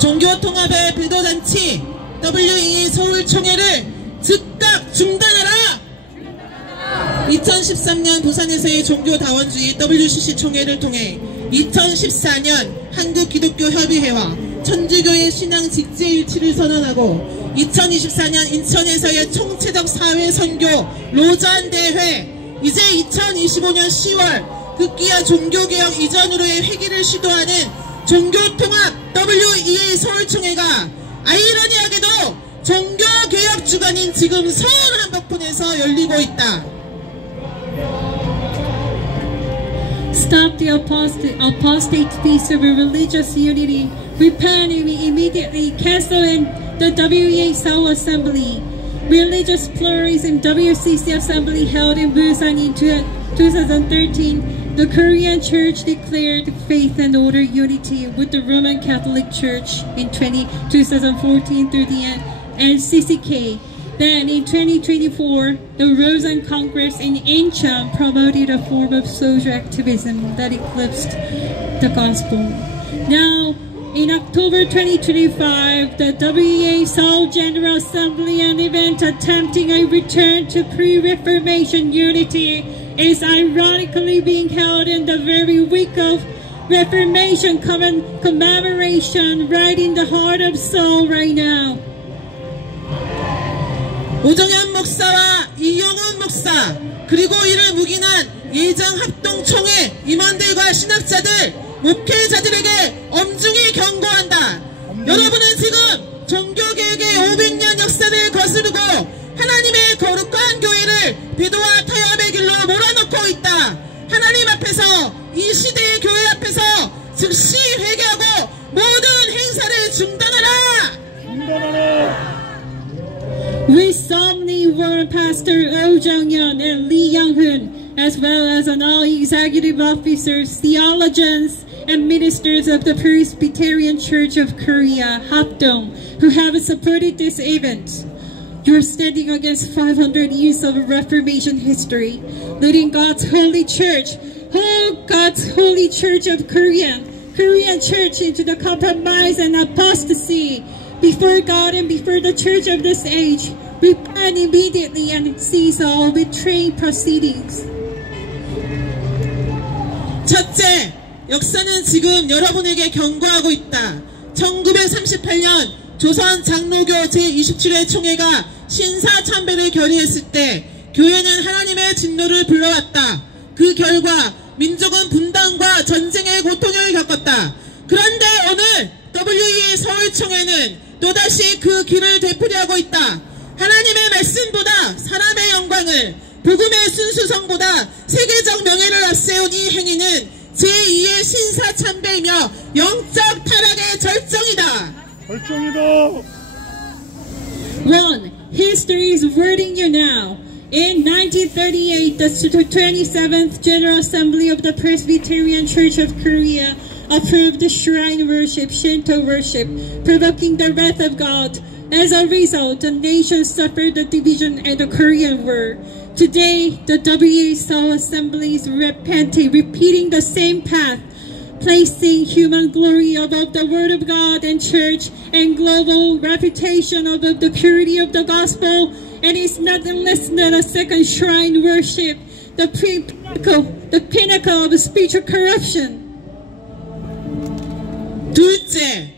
종교통합의 배도잔치 WEA 서울총회를 즉각 중단하라! 2013년 부산에서의 종교다원주의 WCC 총회를 통해 2014년 한국기독교협의회와 천주교의 신앙 직제일치를 선언하고 2024년 인천에서의 총체적 사회선교 로잔대회, 이제 2025년 10월 급기야 종교개혁 이전으로의 회귀를 시도하는 종교통합 WEA 서울총회가 아이러니하게도 종교개혁 주간인 지금 서울 한복판에서 열리고 있다. Stop the apostate peace of religious unity. Repent and immediately cancel in the WEA Seoul Assembly. Religious pluralism WCC Assembly held in Busan in 2013. The Korean Church declared faith and order unity with the Roman Catholic Church in 2014 through the NCCK. Then in 2024, the Rosan Congress in Incheon promoted a form of social activism that eclipsed the gospel. Now, in October 2025, the WEA Seoul General Assembly, an event attempting a return to pre-Reformation unity, is ironically being held in the very week of Reformation commemoration right in the heart of Seoul right now. 오정현 목사와 이용훈 목사 그리고 이를 묵인한 예장합동총회 임원들과 신학자들, 목회자들에게 엄중히 경고한다. 여러분은 지금 종교개혁의 500년 역사를 거스르고 하나님의 거룩한 교회를 비도와 타협의 길로 몰아넣고 있다. 하나님 앞에서, 이 시대의 교회 앞에서 즉시 회개하고 모든 행사를 중단하라. We solemnly warn Pastor Oh Jong-yeon and Lee Young-hoon, as well as on all executive officers, theologians, and ministers of the Presbyterian Church of Korea, Hapdong, who have supported this event. You are standing against 500 years of Reformation history, leading God's holy church, God's holy church of Korean church into the compromise and apostasy. Before God and before the church of this age, repent immediately and cease all betraying proceedings. 첫째, 역사는 지금 여러분에게 경고하고 있다. 1938년 조선 장로교 제27회 총회가 신사참배를 결의했을 때 교회는 하나님의 진노를 불러왔다. 그 결과 민족은 분단과 전쟁의 고통을 겪었다. 그런데 오늘 WEA 서울총회는 또다시 그 길을 되풀이하고 있다. 하나님의 말씀보다 사람의 영광을, 복음의 순수성보다 세계적 명예를 앞세운 이 행위는 제2의 신사참배이며 영적 타락의 절정이다. 1. History is wording you now. In 1938, the 27th General Assembly of the Presbyterian Church of Korea approved shrine worship, Shinto worship, provoking the wrath of God. As a result, the nation suffered the division and the Korean War. Today, the WEA Seoul Assembly is repenting, repeating the same path, placing human glory above the Word of God and Church and global reputation above the purity of the Gospel, and is nothing less than a second shrine worship, the pinnacle of spiritual corruption. 둘째,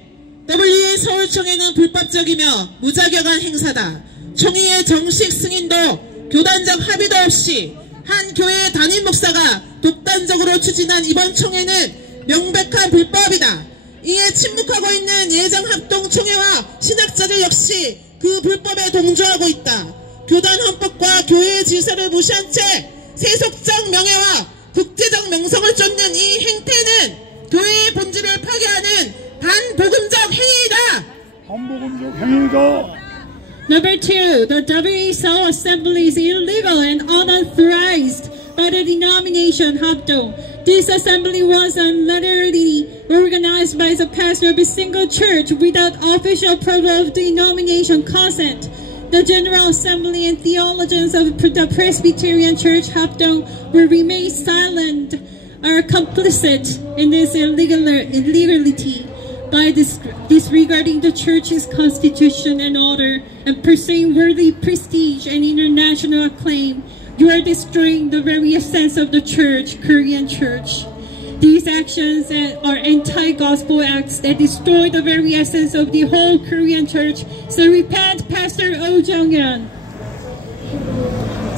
WEA 서울총회는 불법적이며 무자격한 행사다. 총회의 정식 승인도 교단적 합의도 없이 한 교회의 담임 목사가 독단적으로 추진한 이번 총회는 명백한 불법이다. 이에 침묵하고 있는 예장합동총회와 신학자들 역시 그 불법에 동조하고 있다. 교단 헌법과 교회의 질서를 무시한 채 세속적 명예와 국제적 명성을 쫓는 이 행태는 교회의 본질을 파괴하는 반복음적 행위이다. 반복음적 행위다. Number 2, the WEA Seoul Assembly is illegal and unauthorized by the denomination Hapdong. This assembly was unilaterally organized by the pastor of a single church without official approval of denomination consent. The General Assembly and theologians of the Presbyterian Church Hapdong will remain silent, are complicit in this illegality. by disregarding the church's constitution and order and pursuing worldly prestige and international acclaim, you are destroying the very essence of the church, Korean church. These actions are anti-gospel acts that destroy the very essence of the whole Korean church. So repent, Pastor Oh Jong-yeon.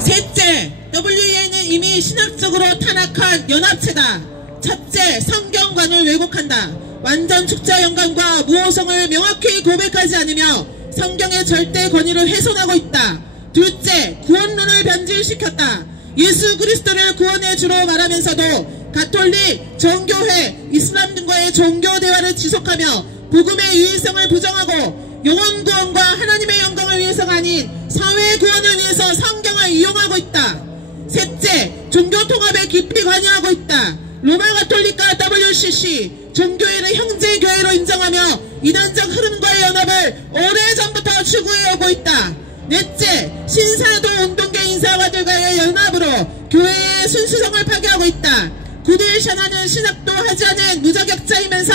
셋째, WEA는 이미 신학적으로 타락한 연합체다. 첫째, 성경관을 왜곡한다. 완전 축자 영광과 무호성을 명확히 고백하지 않으며 성경의 절대 권위를 훼손하고 있다. 둘째, 구원론을 변질시켰다. 예수 그리스도를 구원의 주로 말하면서도 가톨릭, 정교회, 이슬람 등과의 종교 대화를 지속하며 복음의 유일성을 부정하고 영혼 구원과 하나님의 영광을 위해서가 아닌 사회 구원을 위해서 성경을 이용하고 있다. 셋째, 종교 통합에 깊이 관여하고 있다. 로마 가톨릭과 WCC, 종교회를 형제교회로 인정하며 이단적 흐름과의 연합을 오래전부터 추구해오고 있다. 넷째, 신사도 운동계 인사가들과의 연합으로 교회의 순수성을 파괴하고 있다. 구딜 샤나는 신학도 하지 않은 무자격자이면서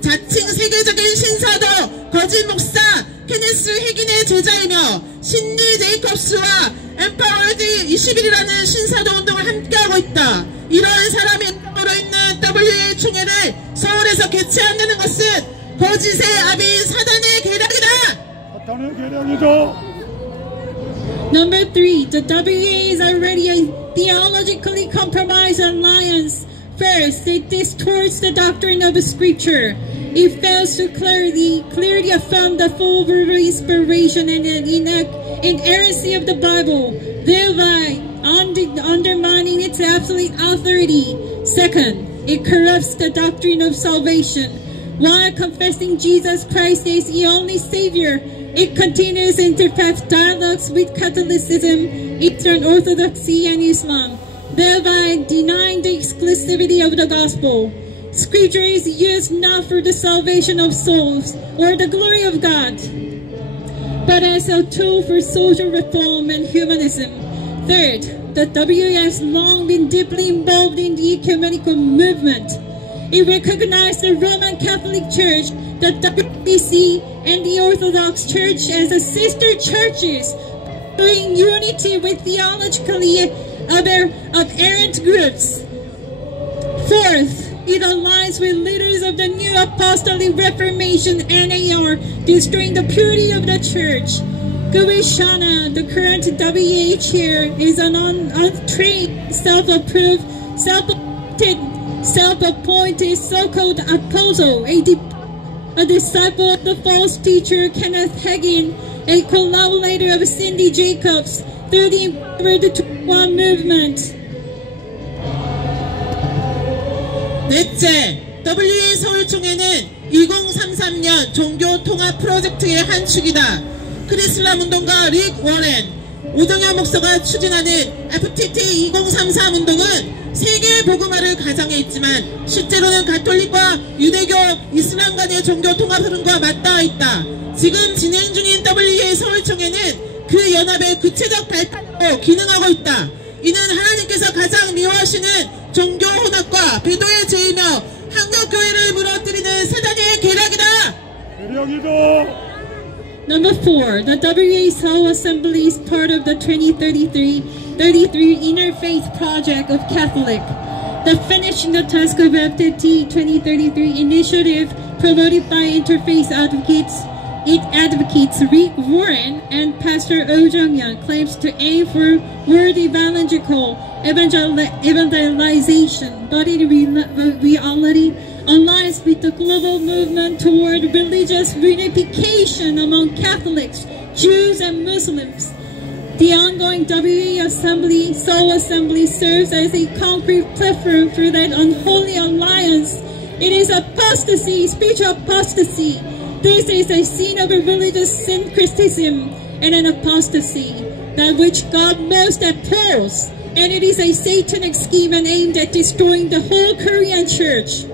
자칭 세계적인 신사도 거짓 목사 케네스 핵인의 제자이며 신디 제이콥스와 엠파워드 21이라는 신사도 운동을 함께하고 있다. 이러한 사람이 으로 있는 WA 총회를 서울에서 개최한다는 것은 거짓의 아비인 사단의 계략이다. 사탄의 계략이다. Number 3, the WA is already a theologically compromised alliance. First, it distorts the doctrine of Scripture. It fails to clearly affirm the full verbal inspiration and inerrancy of the Bible, thereby undermining its absolute authority. Second, it corrupts the doctrine of salvation. While confessing Jesus Christ as the only Savior, it continues to interface dialogues with Catholicism, Eastern Orthodoxy, and Islam, thereby denying the exclusivity of the gospel. Scripture is used not for the salvation of souls or the glory of God, but as a tool for social reform and humanism. Third, the WA has long been deeply involved in the ecumenical movement. It recognized the Roman Catholic Church, the WBC, and the Orthodox Church as the sister churches, doing unity with theologically aberrant groups. Fourth, it aligns with leaders of the New Apostolic Reformation NAR, destroying the purity of the Church. Gui Shana, the current WA chair, is an untrained, self-appointed so-called apostle, a disciple of the false teacher Kenneth Hagin, a collaborator of Cindy Jacobs through the Empowered 21 movement. 넷째, WA 서울총회는 2033년 종교 통합 프로젝트의 한 축이다. 크리슬람 운동가 릭 워렌, 오정현 목사가 추진하는 FTT 2033 운동은 세계 복음화를 가정해 있지만 실제로는 가톨릭과 유대교, 이슬람 간의 종교 통합 흐름과 맞닿아 있다. 지금 진행 중인 WA 서울총회는 그 연합의 구체적 발판으로 기능하고 있다. 이는 하나님께서 가장 미워하시는 종교 혼합과 배도의 죄이며 한국교회를 무너뜨리는 사단의 계략이다. 계략이다. Number 4, the WA Seoul Assembly is part of the 2033 Interfaith Project of Catholic. The Finishing the Task of FTT 2033 initiative promoted by Interfaith advocates Rick Warren and Pastor Oh Jong-yeon claims to aim for world evangelization, but in reality aligns with the global movement toward religious unification among Catholics, Jews, and Muslims. The ongoing WA Assembly, Seoul Assembly, serves as a concrete platform for that unholy alliance. It is apostasy, spiritual apostasy. This is a sin of a religious syncretism and an apostasy, that which God most abhors, and it is a satanic scheme and aimed at destroying the whole Korean church.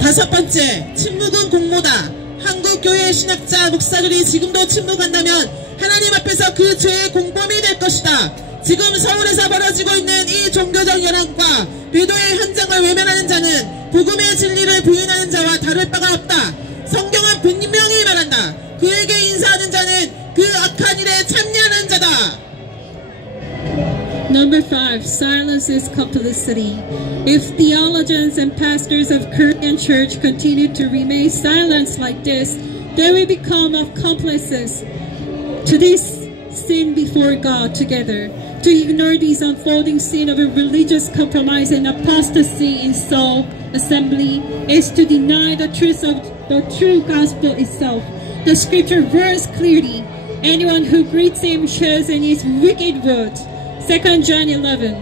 다섯 번째, 침묵은 공모다. 한국교회 신학자 목사들이 지금도 침묵한다면 하나님 앞에서 그 죄의 공범이 될 것이다. 지금 서울에서 벌어지고 있는 이 종교적 연합과 배도의 현장을 외면하는 자는 복음의 진리를 부인하는 자와 다를 바가 없다. 성경은 분명히 말한다. 그에게 인사하는 자는 그 악한 일에 참여하는 자다. Number 5, silence is complicity. If theologians and pastors of Korean church continue to remain silent like this, they will become accomplices to this sin before God together. To ignore this unfolding sin of a religious compromise and apostasy in Seoul assembly is to deny the truth of the true gospel itself. The scripture verse clearly, anyone who greets him shows in his wicked words. 2 John 11.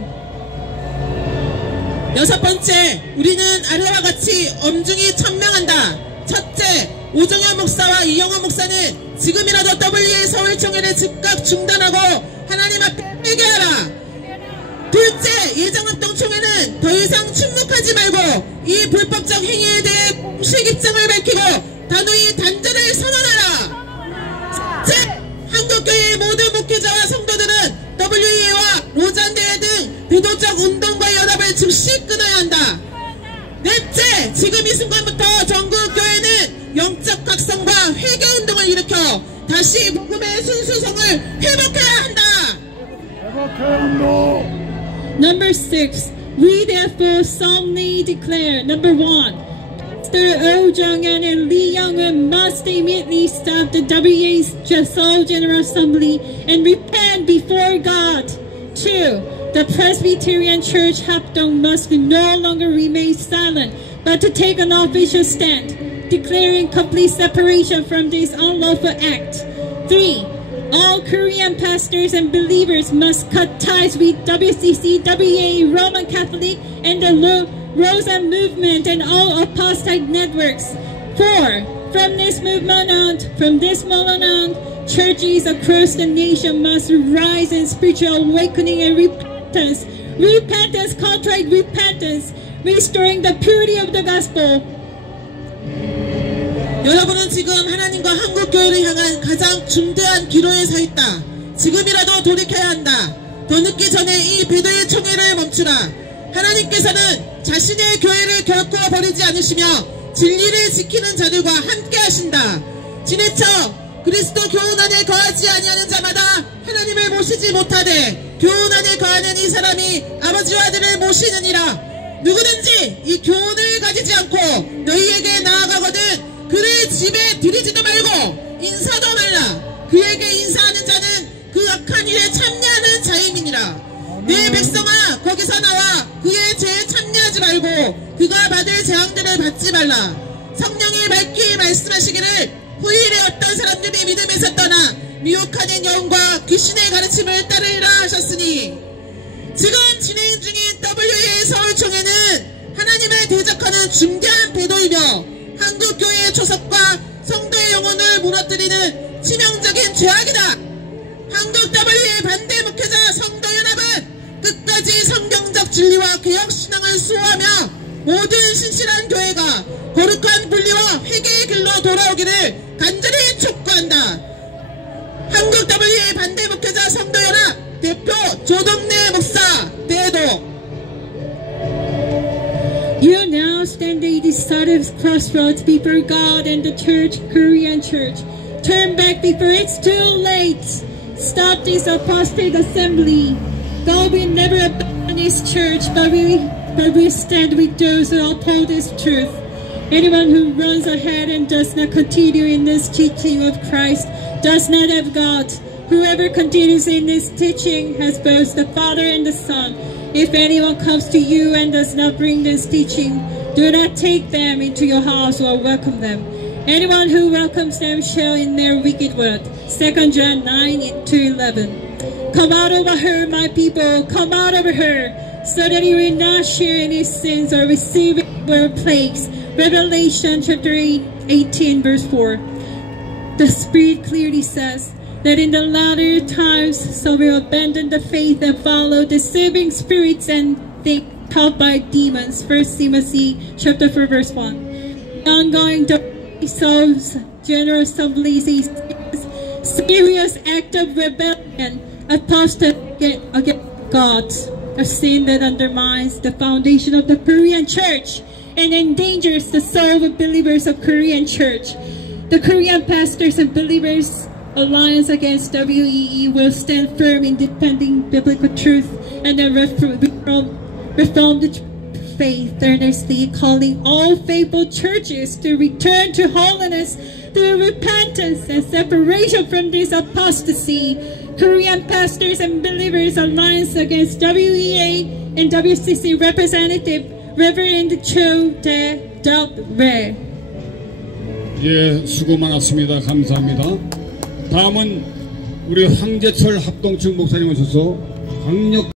여섯 번째, 우리는 아래와 같이 엄중히 천명한다. 첫째, 오정현 목사와 이영호 목사는 지금이라도 WA 서울총회를 즉각 중단하고 하나님 앞에 회개하라. 둘째, 예정합동 총회는 더 이상 침묵하지 말고 이 불법적 행위에 대해 공식 입장을 밝히고 단호히 단죄를 선언하라. 셋째, 한국교회의 모든 목회자와 성도들은 WA와 로잔대회 등 배도적 운동과 연합을 즉시 끊어야 한다. 넷째, 지금 이 순간부터 전국 교회는 영적 각성과 회개 운동을 일으켜 다시 복음의 순수성을 회복해야 한다. Number 6, we therefore solemnly declare, number 1, Pastor Oh Jong-un and Lee Young-un must immediately stop the WA's Seoul General Assembly and repent before God. 2, the Presbyterian Church Hapdong must no longer remain silent, but to take an official stand, declaring complete separation from this unlawful act. 3, all Korean pastors and believers must cut ties with WCC, WA, Roman Catholic, and the Rosa movement and all apostate networks. 4, from this moment on, churches across the nation must rise in spiritual awakening and repentance, contrite repentance, restoring the purity of the gospel. 여러분은 지금 하나님과 한국교회를 향한 가장 중대한 기로에 서 있다. 지금이라도 돌이켜야 한다. 더 늦기 전에 이 배도의 총회를 멈추라. 하나님께서는 자신의 교회를 결코 버리지 않으시며 진리를 지키는 자들과 함께 하신다. 지내쳐 그리스도 교훈 안에 거하지 아니하는 자마다 하나님을 모시지 못하되 교훈 안에 거하는 이 사람이 아버지와 아들을 모시느니라. 누구든지 이 교훈을 가지지 않고 너희에게 나아가거든 그를 집에 들이지도 말고 인사도 말라. 그에게 인사하는 자는 그 악한 일에 참여하는 자임이니라. 내 백성아 거기서 나와 그의 죄에 참여하지 말고 그가 받을 재앙들을 받지 말라. 성령이 밝히 말씀하시기를 후일에 어떤 사람들이 믿음에서 떠나 미혹하는 영과 귀신의 가르침을 따르리라 하셨으니, 지금 진행 중인 WA 서울총회는 하나님을 대적하는 중대한 배도이며 한국교회의 초석과 성도의 영혼을 무너뜨리는 치명적인 죄악이다. 한국 WA 반대 목회자 성도연합은 끝까지 성경적 진리와 개혁신앙을 수호하며 모든 신실한 교회가 거룩한 분리와 회개의 길로 돌아오기를 간절히 촉구한다. 한국 WA 반대 목회자 성도연합 대표 조동래 목사 대도. You now stand at a decisive crossroads before God and the church, Korean church. Turn back before it's too late. Stop this apostate assembly. God will never abandon His church, but we stand with those who uphold His truth. Anyone who runs ahead and does not continue in this teaching of Christ does not have God. Whoever continues in this teaching has both the Father and the Son. If anyone comes to you and does not bring this teaching, do not take them into your house or welcome them. Anyone who welcomes them shall in their wicked word. 2 John 9-11. Come out of her, my people, come out of her, so that you will not share any sins or receive any plagues. Revelation chapter 18 verse 4. The Spirit clearly says that in the latter times some will abandon the faith and follow deceiving spirits and think taught by demons. 1 Timothy chapter 4 verse 1. The ongoing Seoul's General Assembly is a serious act of rebellion, apostasy, against God, a sin that undermines the foundation of the Korean church and endangers the soul of believers of Korean church. The Korean Pastors and Believers Alliance Against WEE will stand firm in defending biblical truth and the Reformed faith, earnestly calling all faithful churches to return to holiness through repentance and separation from this apostasy. Korean Pastors and Believers Alliance Against WEA and WCC Representative Reverend Cho Tae-Dub-Rae. 예, 수고 많았습니다. 감사합니다. 다음은 우리 황재철 합동측 목사님 오셔서 강력